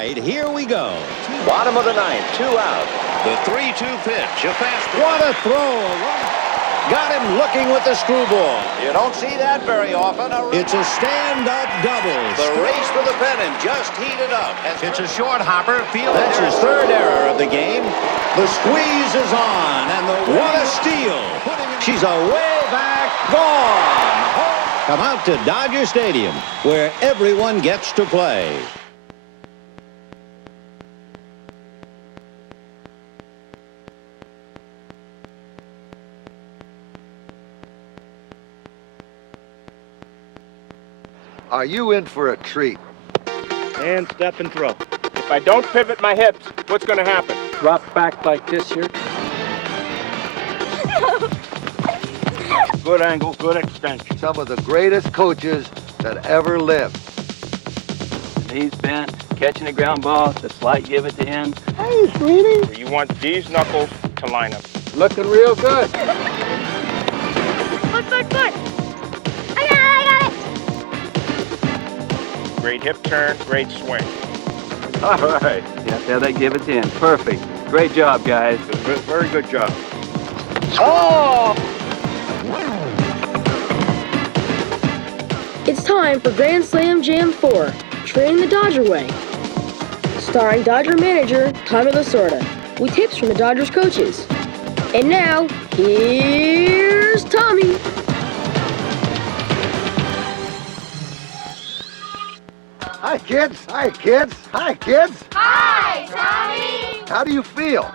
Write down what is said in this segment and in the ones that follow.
right, here we go. Bottom of the ninth, 2 out. The 3-2 pitch, a fastball. What a throw. Got him looking with the screwball. You don't see that very often. It's a stand-up double. The race for the pennant just heated up. It's a short hopper. That's his third error of the game. The squeeze is on, and what a steal. She's a way back, gone. Come out to Dodger Stadium, where everyone gets to play. Are you in for a treat? And step and throw. If I don't pivot my hips, what's going to happen? Drop back like this here. Good angle, good extension. Some of the greatest coaches that ever lived. Knees bent, catching a ground ball, the slight give it to him. Hey, sweetie. You want these knuckles to line up. Looking real good. Look. I got it. Great hip turn, great swing. All right. Yeah, they give it to him. Perfect. Great job, guys. Very good job. Oh! It's time for Grand Slam Jam 4, Training the Dodger Way. Starring Dodger manager Tommy Lasorda, with tips from the Dodgers coaches. And now, here's Tommy. Hi, kids. Hi, kids. Hi, kids. Hi, Tommy. How do you feel?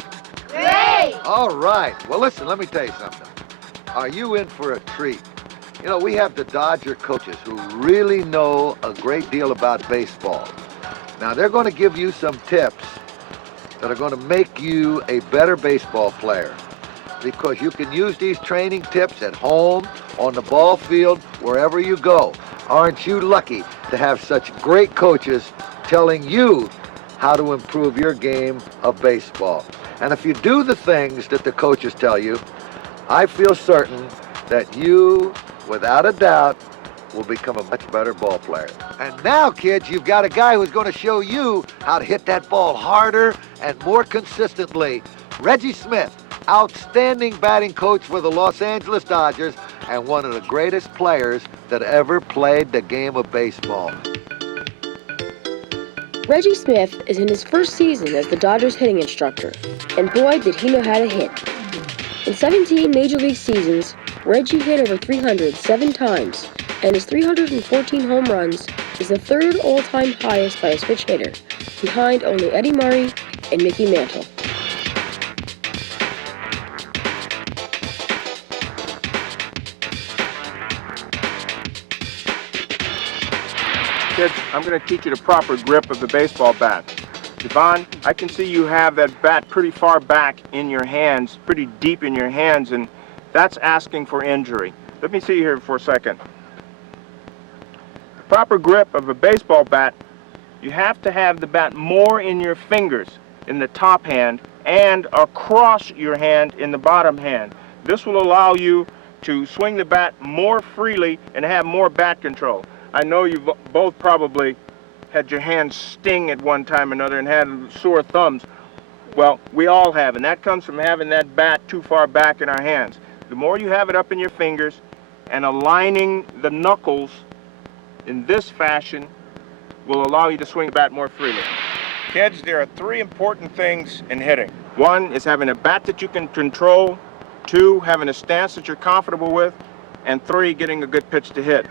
Great. All right. Well, listen, let me tell you something. Are you in for a treat? You know, we have the Dodger coaches who really know a great deal about baseball. Now, they're going to give you some tips that are going to make you a better baseball player, because you can use these training tips at home, on the ball field, wherever you go. Aren't you lucky to have such great coaches telling you how to improve your game of baseball? And if you do the things that the coaches tell you, I feel certain that you, without a doubt, will become a much better ball player. And now, kids, you've got a guy who's going to show you how to hit that ball harder and more consistently. Reggie Smith, outstanding batting coach for the Los Angeles Dodgers and one of the greatest players that ever played the game of baseball. Reggie Smith is in his first season as the Dodgers hitting instructor, and boy did he know how to hit. In 17 Major League seasons, Reggie hit over 307 times, and his 314 home runs is the third all-time highest by a switch hitter, behind only Eddie Murray and Mickey Mantle. Kids, I'm going to teach you the proper grip of the baseball bat. Devon, I can see you have that bat pretty far back in your hands, pretty deep in your hands, and that's asking for injury. Let me see you here for a second. The proper grip of a baseball bat, you have to have the bat more in your fingers in the top hand and across your hand in the bottom hand. This will allow you to swing the bat more freely and have more bat control. I know you've both probably had your hands sting at one time or another and had sore thumbs. Well, we all have, and that comes from having that bat too far back in our hands. The more you have it up in your fingers and aligning the knuckles in this fashion will allow you to swing the bat more freely. Kids, there are 3 important things in hitting. 1 is having a bat that you can control. 2, having a stance that you're comfortable with. And 3, getting a good pitch to hit.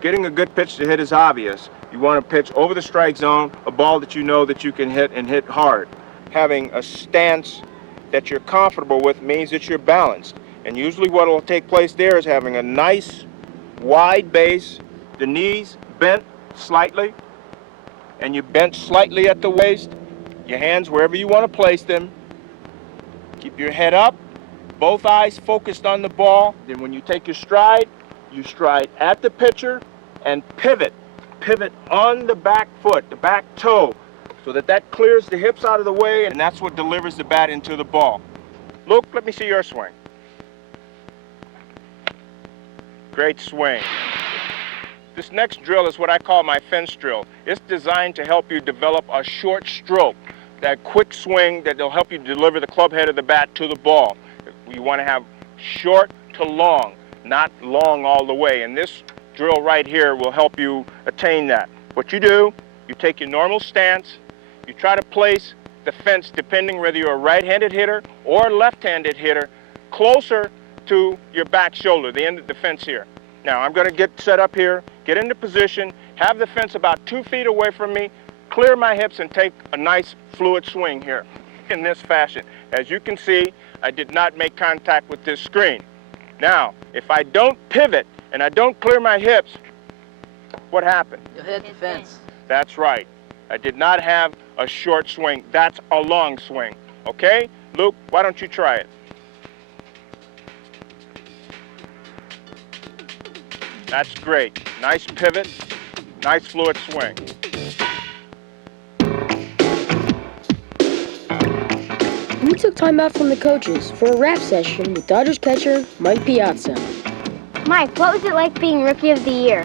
Getting a good pitch to hit is obvious. You want to pitch over the strike zone, a ball that you know that you can hit and hit hard. Having a stance that you're comfortable with means that you're balanced. And usually what will take place there is having a nice, wide base, the knees bent slightly, and you bent slightly at the waist, your hands wherever you want to place them. Keep your head up, both eyes focused on the ball. Then when you take your stride, you stride at the pitcher and pivot on the back foot, the back toe, so that clears the hips out of the way, and that's what delivers the bat into the ball. Luke, let me see your swing. Great swing. This next drill is what I call my fence drill. It's designed to help you develop a short stroke, that quick swing that will help you deliver the club head of the bat to the ball. You want to have short to long, not long all the way. And this drill right here will help you attain that. What you do, you take your normal stance, you try to place the fence, depending whether you're a right-handed hitter or a left-handed hitter, closer to your back shoulder, the end of the fence here. Now I'm going to get set up here, get into position, have the fence about 2 feet away from me, clear my hips and take a nice fluid swing here in this fashion. As you can see, I did not make contact with this screen. Now, if I don't pivot and I don't clear my hips, what happened? You'll hit the fence. That's right. I did not have a short swing. That's a long swing. Okay? Luke, why don't you try it? That's great. Nice pivot, nice fluid swing. We took time out from the coaches for a rap session with Dodgers catcher Mike Piazza. Mike, what was it like being Rookie of the Year?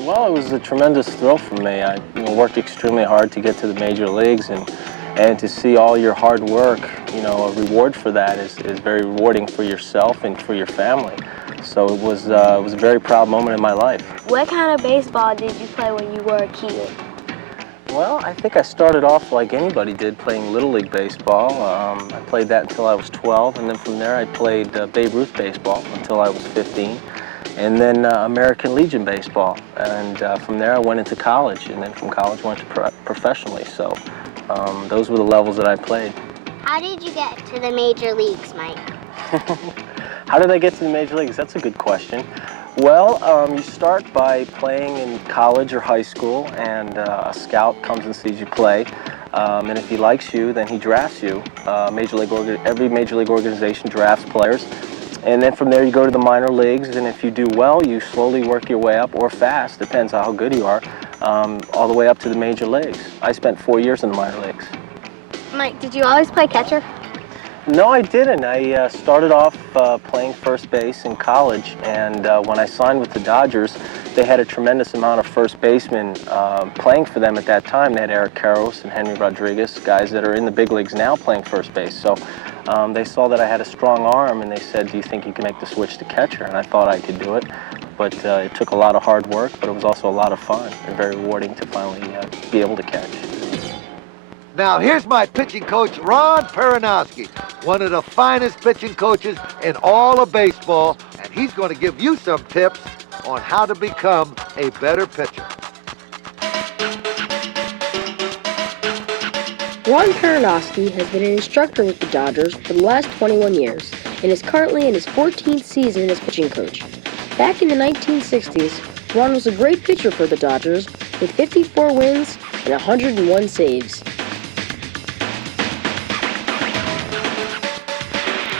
Well, it was a tremendous thrill for me. I worked extremely hard to get to the major leagues, and to see all your hard work, a reward for that is very rewarding for yourself and for your family. So it was a very proud moment in my life. What kind of baseball did you play when you were a kid? Well, I think I started off like anybody did, playing Little League baseball. I played that until I was 12, and then from there I played Babe Ruth baseball until I was 15, and then American Legion baseball. And from there I went into college, and then from college went to professionally. So those were the levels that I played. How did you get to the major leagues, Mike? How did I get to the major leagues? That's a good question. Well, you start by playing in college or high school, and a scout comes and sees you play. And if he likes you, then he drafts you. Every major league organization drafts players. And then from there you go to the minor leagues, and if you do well, you slowly work your way up, or fast, depends on how good you are, all the way up to the major leagues. I spent 4 years in the minor leagues. Mike, did you always play catcher? No, I didn't. I started off playing first base in college, and when I signed with the Dodgers, they had a tremendous amount of first basemen playing for them at that time. They had Eric Karros and Henry Rodriguez, guys that are in the big leagues now playing first base. So they saw that I had a strong arm, and they said, "Do you think you can make the switch to catcher?" And I thought I could do it, but it took a lot of hard work, but it was also a lot of fun and very rewarding to finally be able to catch. Now, here's my pitching coach, Ron Perranoski, one of the finest pitching coaches in all of baseball, and he's going to give you some tips on how to become a better pitcher. Ron Perranoski has been an instructor with the Dodgers for the last 21 years and is currently in his 14th season as pitching coach. Back in the 1960s, Ron was a great pitcher for the Dodgers with 54 wins and 101 saves.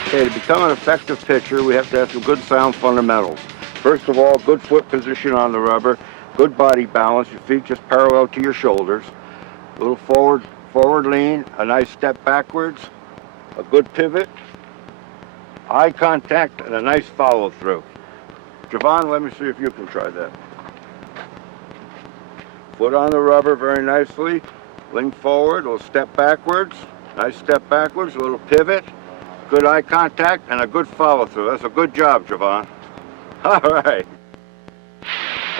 Okay, to become an effective pitcher, we have to have some good sound fundamentals. First of all, good foot position on the rubber, good body balance, your feet just parallel to your shoulders, a little forward lean, a nice step backwards, a good pivot, eye contact, and a nice follow through. Javon, let me see if you can try that. Foot on the rubber very nicely, lean forward, a little step backwards, nice step backwards, a little pivot, good eye contact, and a good follow-through. That's a good job, Javon. All right.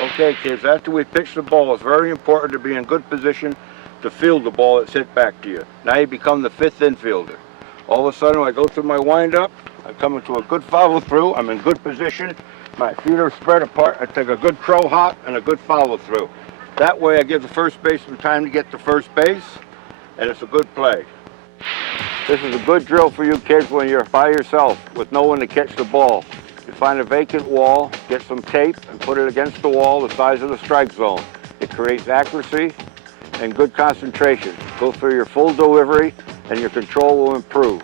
Okay, kids, after we pitch the ball, it's very important to be in good position to field the ball that's hit back to you. Now you become the fifth infielder. All of a sudden, when I go through my wind-up, I come into a good follow-through. I'm in good position. My feet are spread apart. I take a good crow hop and a good follow-through. That way, I give the first baseman time to get to first base, and it's a good play. This is a good drill for you kids when you're by yourself with no one to catch the ball. You find a vacant wall, get some tape, and put it against the wall the size of the strike zone. It creates accuracy and good concentration. Go through your full delivery, and your control will improve.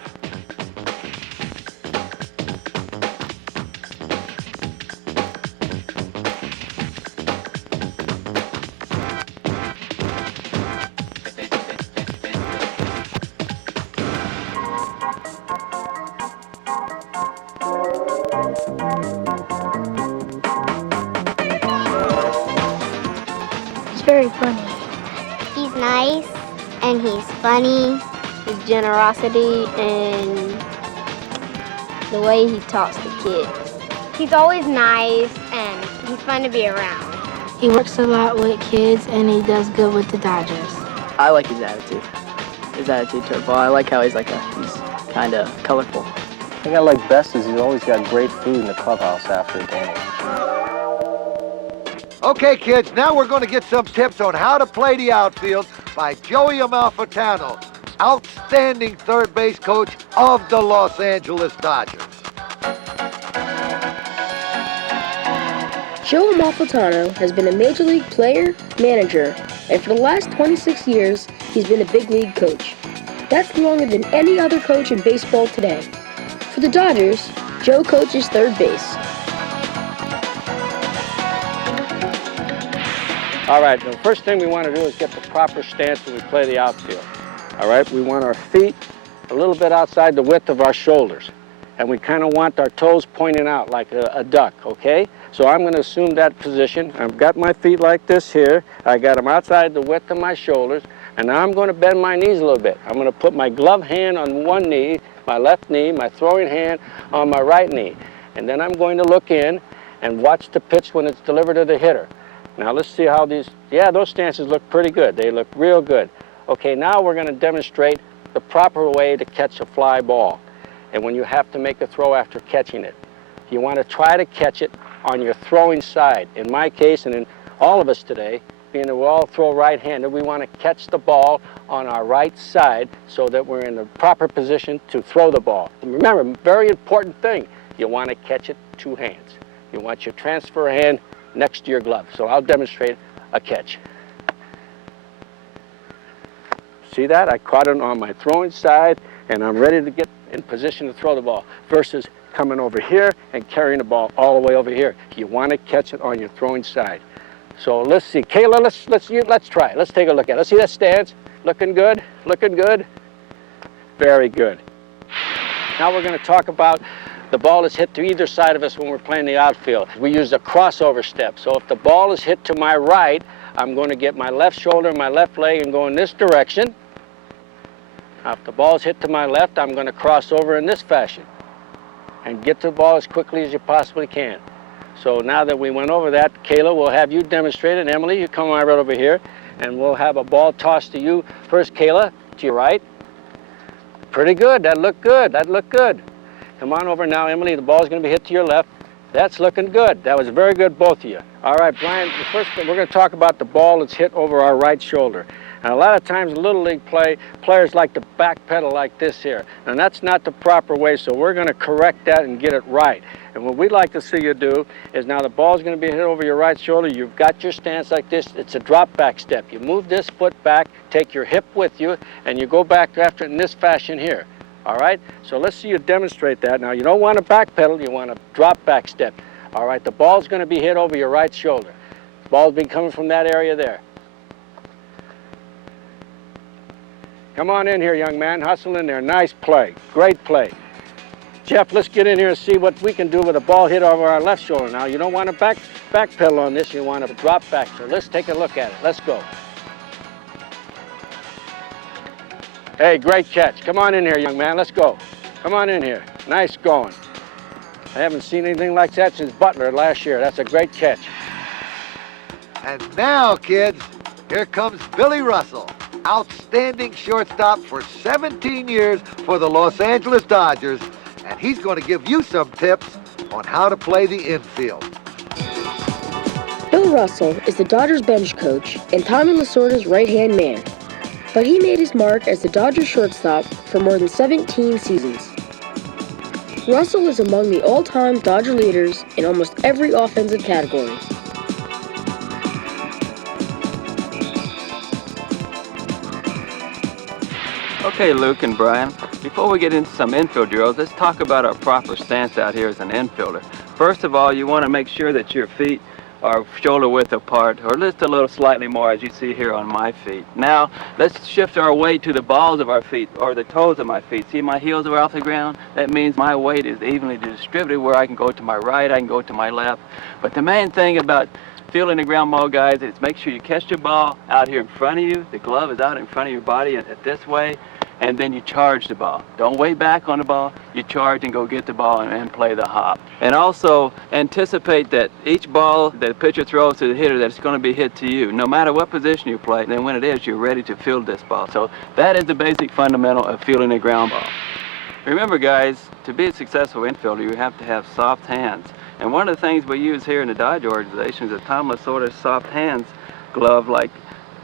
He's nice, and he's funny. His generosity and the way he talks to kids. He's always nice, and he's fun to be around. He works a lot with kids, and he does good with the Dodgers. I like his attitude. His attitude toward ball. I like how he's kind of colorful. The thing I like best is he's always got great food in the clubhouse after a game. Okay, kids, now we're going to get some tips on how to play the outfield by Joey Amalfitano, outstanding third base coach of the Los Angeles Dodgers. Joe Amalfitano has been a major league player, manager, and for the last 26 years, he's been a big league coach. That's longer than any other coach in baseball today. For the Dodgers, Joe coaches third base. All right, the first thing we want to do is get the proper stance when we play the outfield. All right, we want our feet a little bit outside the width of our shoulders. And we kind of want our toes pointing out like a duck, okay? So I'm going to assume that position. I've got my feet like this here. I got them outside the width of my shoulders. And now I'm going to bend my knees a little bit. I'm going to put my glove hand on one knee, my left knee, my throwing hand on my right knee. And then I'm going to look in and watch the pitch when it's delivered to the hitter. Now let's see how those stances look pretty good. They look real good. Okay, now we're going to demonstrate the proper way to catch a fly ball. And when you have to make a throw after catching it, you want to try to catch it on your throwing side. In my case, and in all of us today, being that we all throw right-handed, we want to catch the ball on our right side so that we're in the proper position to throw the ball. And remember, very important thing, you want to catch it two hands. You want your transfer hand next to your glove. So I'll demonstrate a catch. See that? I caught it on my throwing side, and I'm ready to get in position to throw the ball versus coming over here and carrying the ball all the way over here. You want to catch it on your throwing side. So let's see, Kayla, let's try it. Let's take a look at it. Let's see that stance. Looking good, looking good. Very good. Now we're going to talk about the ball is hit to either side of us when we're playing the outfield. We use a crossover step. So if the ball is hit to my right, I'm going to get my left shoulder, my left leg, and go in this direction. Now, if the ball is hit to my left, I'm going to cross over in this fashion and get to the ball as quickly as you possibly can. So now that we went over that, Kayla, we'll have you demonstrate it. Emily, you come right over here, and we'll have a ball tossed to you. First, Kayla, to your right. Pretty good. That looked good. That looked good. Come on over now, Emily. The ball's going to be hit to your left. That's looking good. That was very good, both of you. All right, Brian, the first thing, we're going to talk about the ball that's hit over our right shoulder. And a lot of times in Little League play, players like to backpedal like this here. And that's not the proper way, so we're going to correct that and get it right. And what we'd like to see you do is now the ball's going to be hit over your right shoulder. You've got your stance like this. It's a drop back step. You move this foot back, take your hip with you, and you go back after it in this fashion here. All right? So let's see you demonstrate that. Now, you don't want to backpedal. You want to drop back step. All right? The ball's going to be hit over your right shoulder. The ball's been coming from that area there. Come on in here, young man. Hustle in there. Nice play. Great play. Jeff, let's get in here and see what we can do with a ball hit over our left shoulder. Now, you don't want to backpedal on this. You want to drop back. So let's take a look at it. Let's go. Hey, great catch. Come on in here, young man. Let's go. Come on in here. Nice going. I haven't seen anything like that since Butler last year. That's a great catch. And now, kids, here comes Billy Russell, outstanding shortstop for 17 years for the Los Angeles Dodgers, and he's going to give you some tips on how to play the infield. Bill Russell is the Dodgers bench coach and Tommy Lasorda's right-hand man, but he made his mark as the Dodgers shortstop for more than 17 seasons. Russell is among the all-time Dodger leaders in almost every offensive category. Okay, Luke and Brian, before we get into some infield drills, let's talk about our proper stance out here as an infielder. First of all, you want to make sure that your feet are shoulder width apart, or just a little slightly more, as you see here on my feet. Now, let's shift our weight to the balls of our feet, or the toes of my feet. See, my heels are off the ground? That means my weight is evenly distributed, where I can go to my right, I can go to my left. But the main thing about fielding the ground ball, guys, is make sure you catch the ball out here in front of you. The glove is out in front of your body this way, and then you charge the ball. Don't wait back on the ball. You charge and go get the ball and play the hop. And also anticipate that each ball that the pitcher throws to the hitter, that's going to be hit to you. No matter what position you play, then when it is, you're ready to field this ball. So that is the basic fundamental of fielding a ground ball. Remember, guys, to be a successful infielder, you have to have soft hands. And one of the things we use here in the Dodge organization is a Tommy Lasorda soft hands glove like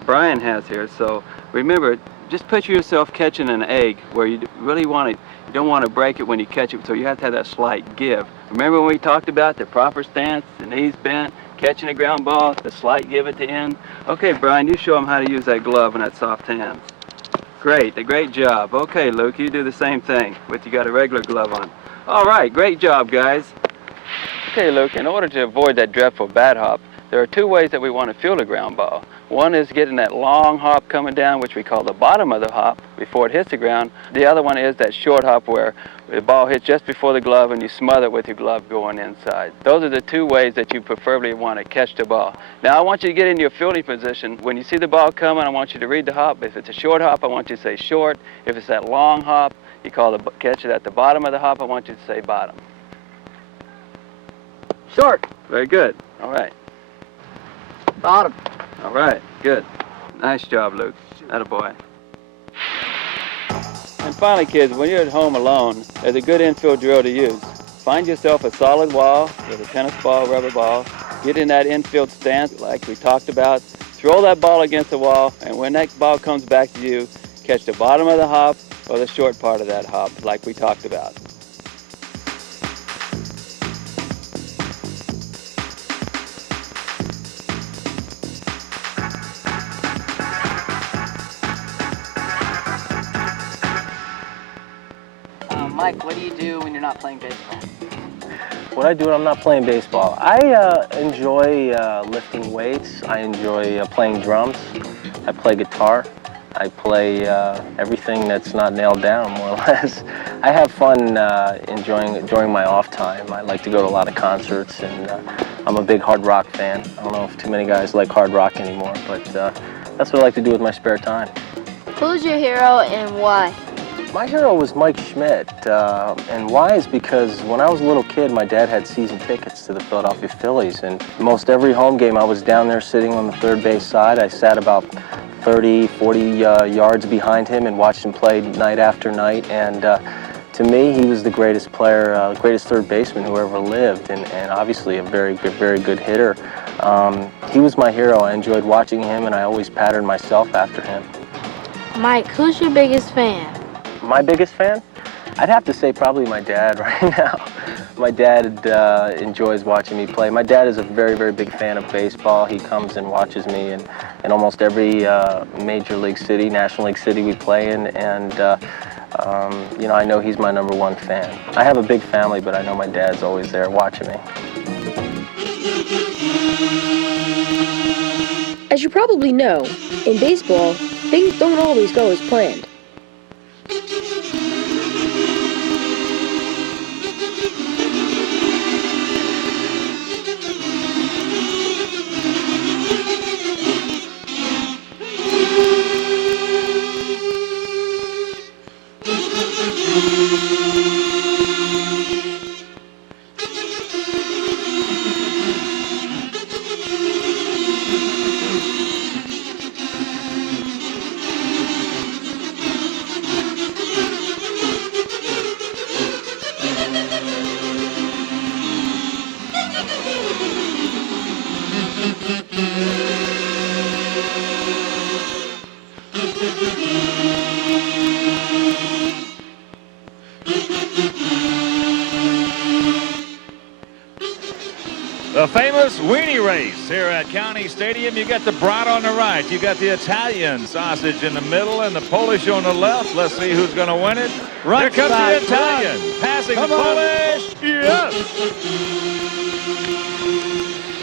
Brian has here. So remember, just picture yourself catching an egg where you really want to, you don't want to break it when you catch it, so you have to have that slight give. Remember when we talked about the proper stance, the knees bent, catching a ground ball, the slight give at the end? Okay, Brian, you show them how to use that glove and that soft hands. Great, a great job. Okay, Luke, you do the same thing, but you got a regular glove on. All right, great job, guys. Okay, Luke, in order to avoid that dreadful bat hop, there are two ways that we want to field a ground ball. One is getting that long hop coming down, which we call the bottom of the hop, before it hits the ground. The other one is that short hop where the ball hits just before the glove and you smother it with your glove going inside. Those are the two ways that you preferably want to catch the ball. Now I want you to get in your fielding position. When you see the ball coming, I want you to read the hop. If it's a short hop, I want you to say short. If it's that long hop, you catch it at the bottom of the hop, I want you to say bottom. Short. Very good. All right. Bottom. All right, good. Nice job, Luke. Attaboy. And finally, kids, when you're at home alone, there's a good infield drill to use. Find yourself a solid wall with a tennis ball, rubber ball. Get in that infield stance like we talked about. Throw that ball against the wall, and when that ball comes back to you, catch the bottom of the hop or the short part of that hop like we talked about. Mike, what do you do when you're not playing baseball? What I do when I'm not playing baseball? I enjoy lifting weights. I enjoy playing drums. I play guitar. I play everything that's not nailed down, more or less. I have fun enjoying during my off time. I like to go to a lot of concerts, and I'm a big hard rock fan. I don't know if too many guys like hard rock anymore, but that's what I like to do with my spare time. Who's your hero and why? My hero was Mike Schmidt, and why is because when I was a little kid, my dad had season tickets to the Philadelphia Phillies, and most every home game I was down there sitting on the third base side. I sat about 30, 40 yards behind him and watched him play night after night, and to me, he was the greatest player, greatest third baseman who ever lived, and obviously a very good hitter. He was my hero. I enjoyed watching him, and I always patterned myself after him. Mike, who's your biggest fan? My biggest fan? I'd have to say probably my dad right now. My dad enjoys watching me play. My dad is a very big fan of baseball. He comes and watches me in almost every major league city, National League city we play in, and you know, I know he's my #1 fan. I have a big family, but I know my dad's always there watching me. As you probably know, in baseball, things don't always go as planned. The famous weenie race here at County Stadium. You got the brat on the right. You got the Italian sausage in the middle and the Polish on the left. Let's see who's going to win it. Here comes the Italian. Passing the Polish. Yes.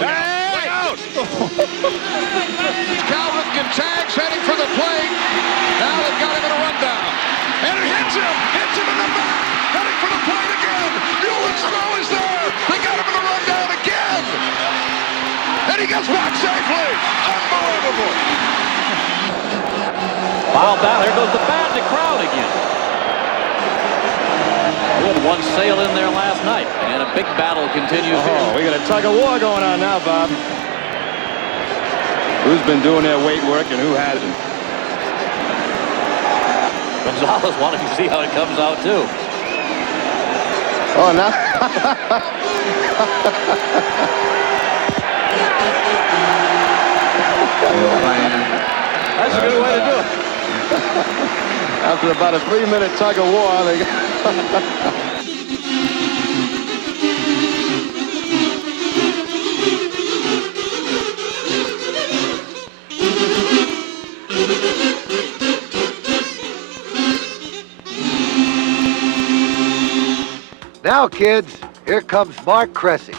Hey! Out. Calvin Gonzague's heading for the plate. Now they've got him in a rundown. And it hits him. Hits him in the back. Heading for the plate again. Newland Snow is there. They got him in a rundown again. And he gets back safely. Unbelievable. Foul down. There goes the bat in the crowd again. We had one sail in there last night, and a big battle continues here. We got a tug of war going on now, Bob. Who's been doing their weight work and who hasn't? Gonzalez wanting to see how it comes out, too. Oh, now. That's a good way to do it. After about a 3-minute tug of war, they Now, kids, here comes Mark Cresse,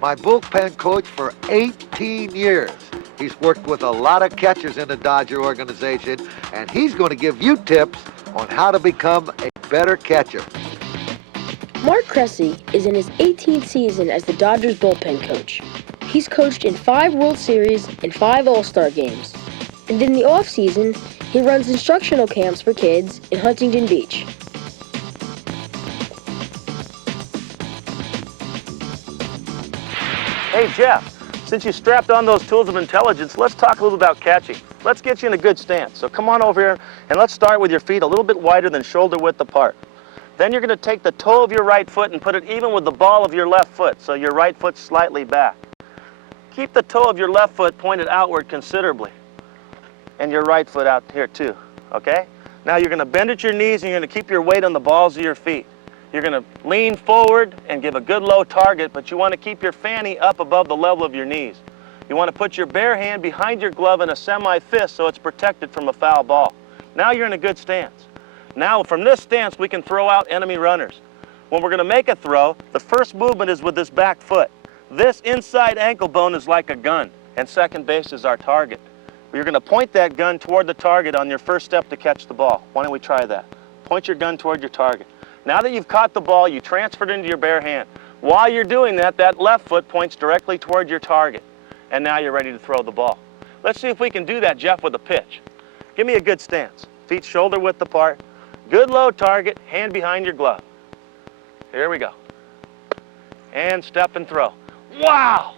my bullpen coach for 18 years. He's worked with a lot of catchers in the Dodger organization, and he's going to give you tips on how to become a better catcher. Mark Cresse is in his 18th season as the Dodgers bullpen coach. He's coached in 5 World Series and 5 All-Star games. And in the off-season, he runs instructional camps for kids in Huntington Beach. Hey, Jeff, since you strapped on those tools of intelligence, let's talk a little about catching. Let's get you in a good stance. So come on over here, and let's start with your feet a little bit wider than shoulder width apart. Then you're going to take the toe of your right foot and put it even with the ball of your left foot, so your right foot's slightly back. Keep the toe of your left foot pointed outward considerably, and your right foot out here too, okay? Now you're going to bend at your knees, and you're going to keep your weight on the balls of your feet. You're going to lean forward and give a good low target, but you want to keep your fanny up above the level of your knees. You want to put your bare hand behind your glove in a semi-fist so it's protected from a foul ball. Now you're in a good stance. Now from this stance we can throw out enemy runners. When we're going to make a throw, the first movement is with this back foot. This inside ankle bone is like a gun, and second base is our target. You're going to point that gun toward the target on your first step to catch the ball. Why don't we try that? Point your gun toward your target. Now that you've caught the ball, you transfer it into your bare hand. While you're doing that, that left foot points directly toward your target. And now you're ready to throw the ball. Let's see if we can do that, Jeff, with a pitch. Give me a good stance. Feet shoulder width apart. Good low target, hand behind your glove. Here we go. And step and throw. Wow!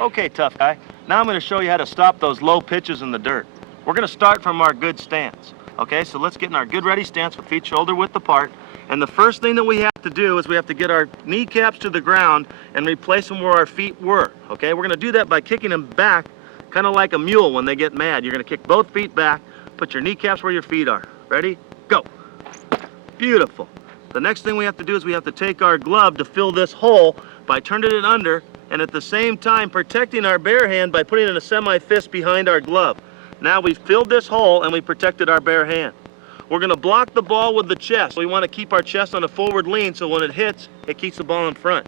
Okay, tough guy. Now I'm going to show you how to stop those low pitches in the dirt. We're going to start from our good stance. Okay, so let's get in our good ready stance with feet shoulder width apart. And the first thing that we have to do is we have to get our kneecaps to the ground and replace them where our feet were. Okay, we're going to do that by kicking them back, kind of like a mule when they get mad. You're going to kick both feet back, put your kneecaps where your feet are. Ready? Go. Beautiful. The next thing we have to do is we have to take our glove to fill this hole by turning it under and at the same time protecting our bare hand by putting in a semi-fist behind our glove. Now we've filled this hole and we protected our bare hand. We're going to block the ball with the chest. We want to keep our chest on a forward lean so when it hits, it keeps the ball in front.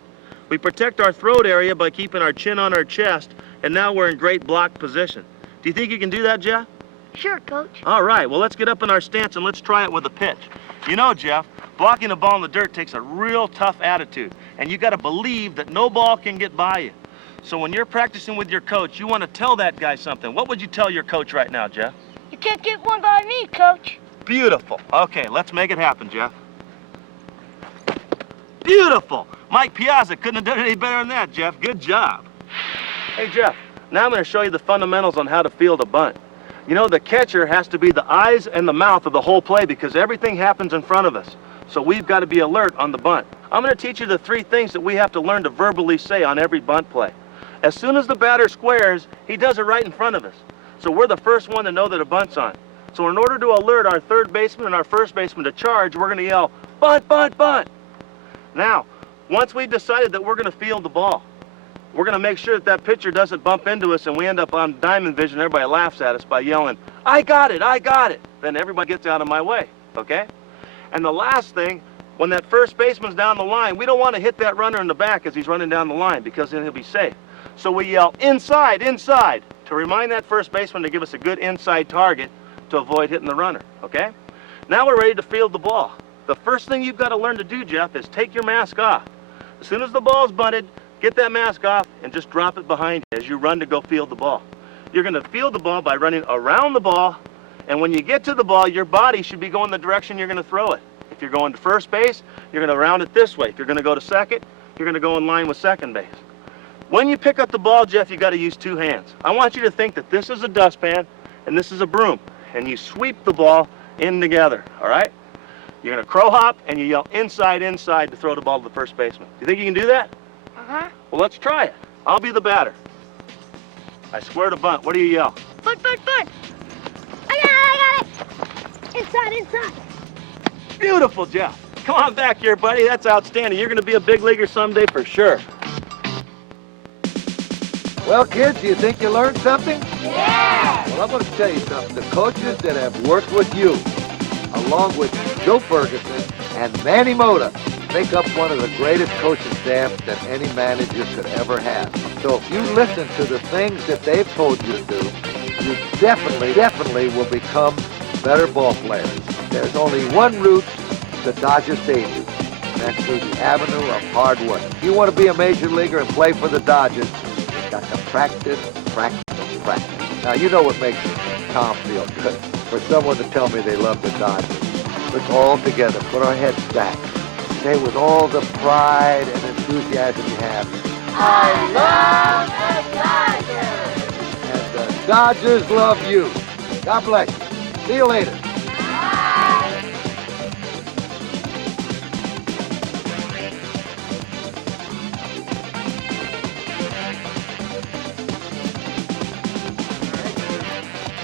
We protect our throat area by keeping our chin on our chest, and now we're in great block position. Do you think you can do that, Jeff? Sure, Coach. All right, well, let's get up in our stance and let's try it with a pitch. You know, Jeff, blocking a ball in the dirt takes a real tough attitude, and you got to believe that no ball can get by you. So when you're practicing with your coach, you want to tell that guy something. What would you tell your coach right now, Jeff? You can't get one by me, Coach. Beautiful. Okay, let's make it happen, Jeff. Beautiful. Mike Piazza couldn't have done any better than that, Jeff. Good job. Hey, Jeff, now I'm going to show you the fundamentals on how to field a bunt. You know, the catcher has to be the eyes and the mouth of the whole play because everything happens in front of us. So we've got to be alert on the bunt. I'm going to teach you the 3 things that we have to learn to verbally say on every bunt play. As soon as the batter squares, he does it right in front of us. So we're the first one to know that a bunt's on. So in order to alert our third baseman and our first baseman to charge, we're going to yell, bunt, bunt, bunt. Now, once we've decided that we're going to field the ball, we're going to make sure that that pitcher doesn't bump into us and we end up on diamond vision. Everybody laughs at us by yelling, I got it, I got it. Then everybody gets out of my way, okay? And the last thing, when that first baseman's down the line, we don't want to hit that runner in the back as he's running down the line because then he'll be safe. So we yell, inside, inside, to remind that first baseman to give us a good inside target to avoid hitting the runner, okay? Now we're ready to field the ball. The first thing you've got to learn to do, Jeff, is take your mask off. As soon as the ball's bunted, Get that mask off and just drop it behind you as you run to go field the ball. You're going to field the ball by running around the ball, and when you get to the ball, your body should be going the direction you're going to throw it. If you're going to first base, you're going to round it this way. If you're going to go to second, you're going to go in line with second base. When you pick up the ball, Jeff, you got to use two hands. I want you to think that this is a dustpan and this is a broom, and you sweep the ball in together, all right? You're going to crow hop, and you yell inside, inside to throw the ball to the first baseman. Do you think you can do that? Uh-huh. Well, let's try it. I'll be the batter. I swear to bunt. What do you yell? Foot. I got it. Inside. Beautiful, Jeff. Come on back here, buddy. That's outstanding. You're going to be a big leaguer someday for sure. Well, kids, do you think you learned something? Yeah! Well, I'm going to tell you something. The coaches that have worked with you, along with Joe Ferguson and Manny Mota, make up one of the greatest coaching staffs that any manager could ever have. So if you listen to the things that they've told you to do, you definitely will become better ball players. There's only one route to Dodger Stadium, and that's through the avenue of hard work. If you want to be a major leaguer and play for the Dodgers, you've got to practice. Now, you know what makes Tom feel good. For someone to tell me they love the Dodgers. Let's all together put our heads back. Say with all the pride and enthusiasm you have, I love the Dodgers! And the Dodgers love you. God bless you. See you later.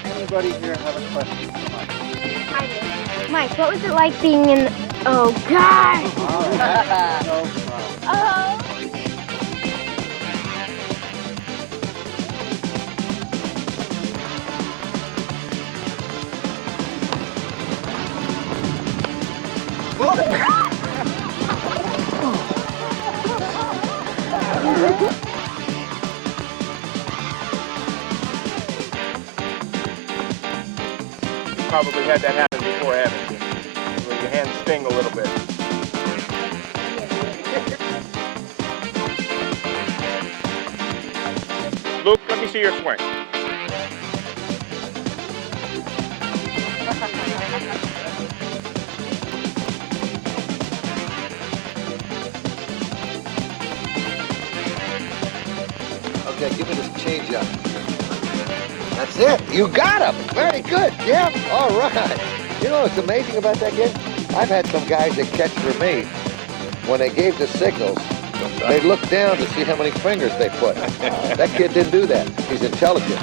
Anybody here have a question for Mike? I do. Mike, what was it like being in the... Oh, God! No problem. Oh. Probably had that happen before, haven't you? Where your hands sting a little bit. Luke, let me see your swing. Okay, give me this changeup. That's it. You got him. Very good, Jeff. All right. You know what's amazing about that kid? I've had some guys that catch for me. When they gave the signals, they looked down to see how many fingers they put. That kid didn't do that. He's intelligent.